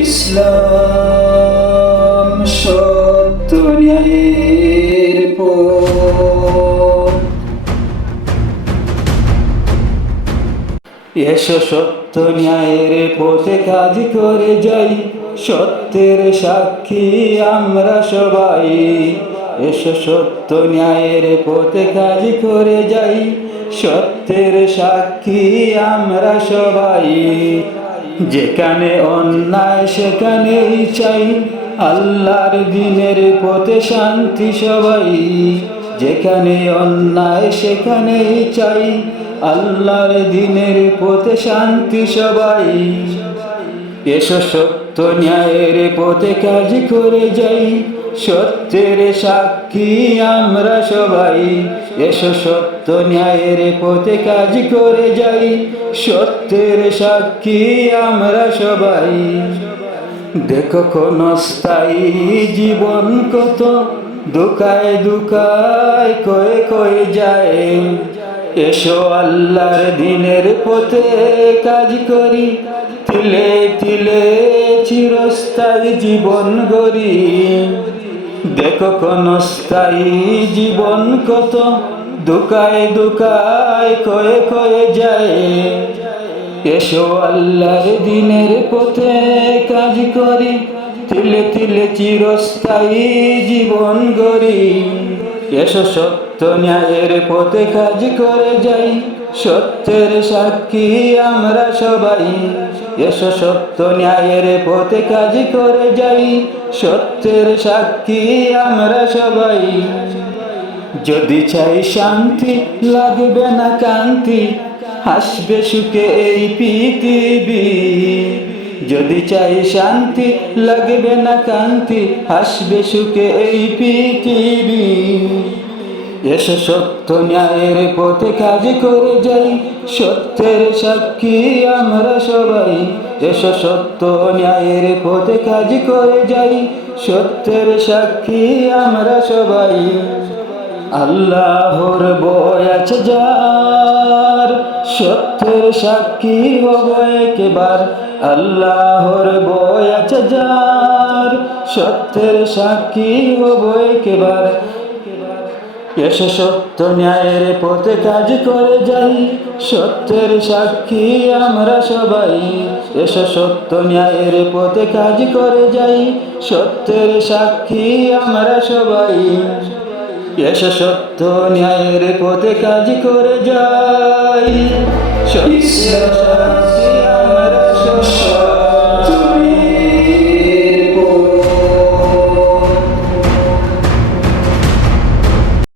ইসলাম সত্য ন্যায়ের পথ। এসো সত্য ন্যায়ের পথে কাজ করে যাই, সত্যের সাক্ষী আমরা সবাই। এসো সত্য ন্যায়ের পথে কাজ করে যাই, সত্যের সাক্ষী আমরা সবাই। যেখানে অন্যায় সেখানেই চাই আল্লাহর দ্বীনের পথে শান্তি সবাই। যেখানে অন্যায় সেখানেই চাই আল্লাহর দ্বীনের পথে শান্তি সবাই। এসো সত্য ন্যায়ের পথে কাজ করে যাই, সত্যের সাক্ষী আমরা সবাই। এসো সত্য ন্যায়ের পথে কাজ করে যাই, সত্যের সাক্ষী আমরা সবাই। দেখো ক্ষণস্থায়ী জীবন কত দুকায় দুকায় কয়ে কয়ে যায়। এসো আল্লাহর দ্বীনের পথে কাজ করি, তিলে তিলে চিরস্থায়ী জীবন গড়ি। দেখো ক্ষণস্থায়ী জীবন কত দুকায় দুকায় কয়ে কয়ে যায়। এসো আল্লাহর দ্বীনের পথে কাজ করি, তিলে তিলে চিরস্থায়ী জীবন গড়ি। এসো সত্য ন্যায়ের পথে কাজ করে যাই, সত্যের সাক্ষী আমরা সবাই। এসো সত্য ন্যায়ের পথে কাজ করে যাই, সত্যের সাক্ষী আমরা সবাই। যদি চাই শান্তি লাগবে না কান্তি, হাসবে সুখে এই পৃথিবী। যদি চাই শান্তি লাগবে না কান্তি, হাসবে সুখে এই পৃথিবী। এসো সত্য ন্যায়ের পথে কাজ করে যাই, সত্যের সাক্ষী আমরা সবাই। এসো সত্য ন্যায়ের পথে কাজ করে যাই, সত্যের সাক্ষী আমরা সবাই। আল্লাহর ভয় আছে যার, সত্যের সাক্ষী হব একবার। আল্লাহর ভয় আছে যার, সত্যের সাক্ষী হব একবার। এসো সত্য ন্যায়ের পথে কাজ করে যাই, সত্যের সাক্ষী আমরা সবাই। এসো সত্য ন্যায়ের পথে কাজ করে যাই, সত্যের সাক্ষী আমরা সবাই। এসো সত্য ন্যায়ের পথে কাজ করে যাই, সত্যের সাক্ষী